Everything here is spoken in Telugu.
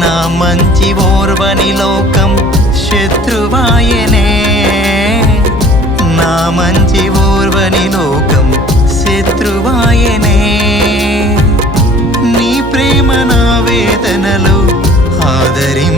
నా మంచి ఓర్వని లోకం శత్రువాయనే, నా మంచి ఓర్వని లోకం శత్రువాయనే. నీ ప్రేమ నా వేదనలో ఆదరించి